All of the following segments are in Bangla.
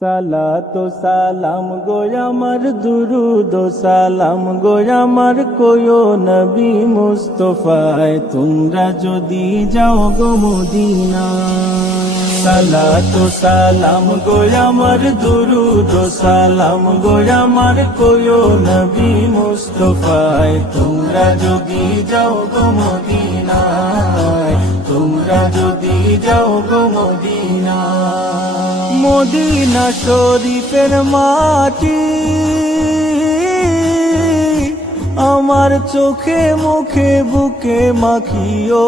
সালাতু সালাম গো আমার দুরুদ সালাম গো আমার কোয়ো নবী মুস্তাফায় তোমরা যদি যাও গো মদিনা। সালাতু সালাম গো আমার দুরুদ সালাম গো আমার কোয়ো নবী মুস্তাফায় তোমরা যদি যাও গো মদিনায়, তোমরা যদি যাও গো মদিনায়। মদিনা শরীফের মাটি আমার চোখে মুখে বুকে মাখিও,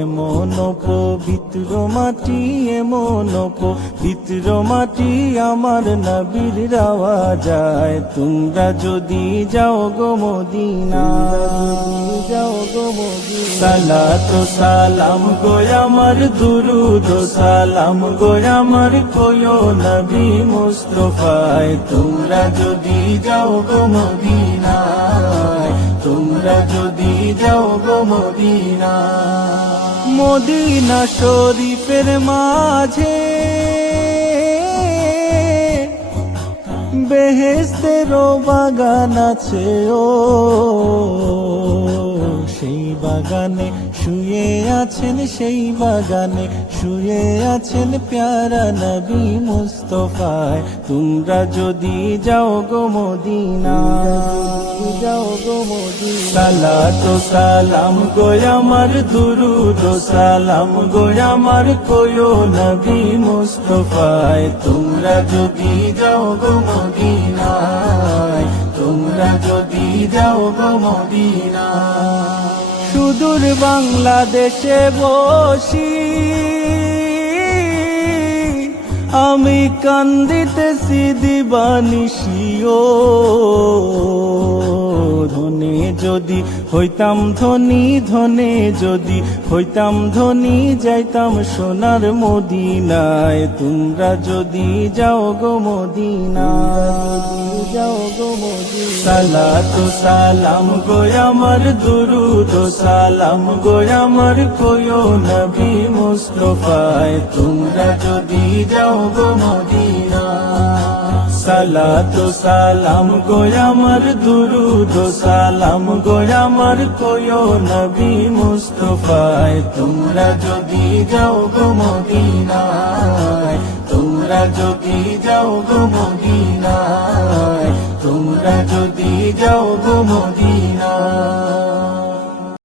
এমন পবিত্র মাটি, এমন পবিত্র মাটি আমার নবীর রাওয়া যায়। তোমরা যদি যাও গো মদিনা, যাও গো মদিনা। সালাতু সালাম গো আমার দুরুদ সালাম গো আমার কোয়ো নবী মুস্তাফায় তোমরা যদি যাও গো মদিনায়, তোমরা যদি যাও গো মদিনা। মদিনা শরীফের মাঝে বেহেশতেরও বাগান আছে ও, সেই বাগানে শুয়ে আছেন, সেই বাগানে শুয়ে আছেন প্যারা নবী মুস্তাফায় তোমরা যদি যাও গো মদিনা, যাও গো মদিনা। সালাতু সালাম গো আমার দুরুদ সালাম গো আমার কোয়ো নবী মুস্তাফায় তোমরা যদি যাও গো মদিনায়, তোমরা যদি যাও গো মদিনা। সুদূর বাংলাদেশে বসি আমি কান্দিতেছি দিবানিশিও, ধনে যদি হইতাম ধনী, ধনে যদি হইতাম ধনী যাইতাম সোনার মদিনায় তোমরা যদি যাও গো মদিনা, যাও গো মদিনা। সালাতু সালাম গো আমার দুরুদ সালাম গো আমার কোয়ো নবী মুস্তাফায় তোমরা যদি যাও গো মদিনা। সালাতু সালাম গো আমার দুরুদ সালাম গো আমার কোয়ো নবী মুস্তাফায় তোমরা যদি যাও গো মদিনায়, তোমরা যদি যাও গো মদিনায়, তোমরা যদি যাও গো মদিনায়।